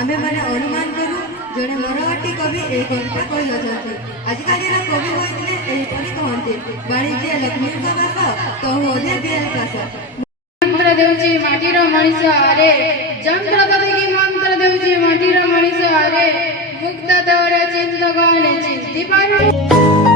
आमे माने अनुमान करू जड़े मराठी कवि ए कविता कहि अछंती। आजिकाली कवि होइतले एही परि कहंती वाणिज्य लक्ष्मी का बास तो होदे बेल पास मंत्र देउची माटीर मनीष आरे जंत्र देखि मंत्र देउची माटीर मनीष आरे मुक्त दौरे चिंत गाने चिंती पारे।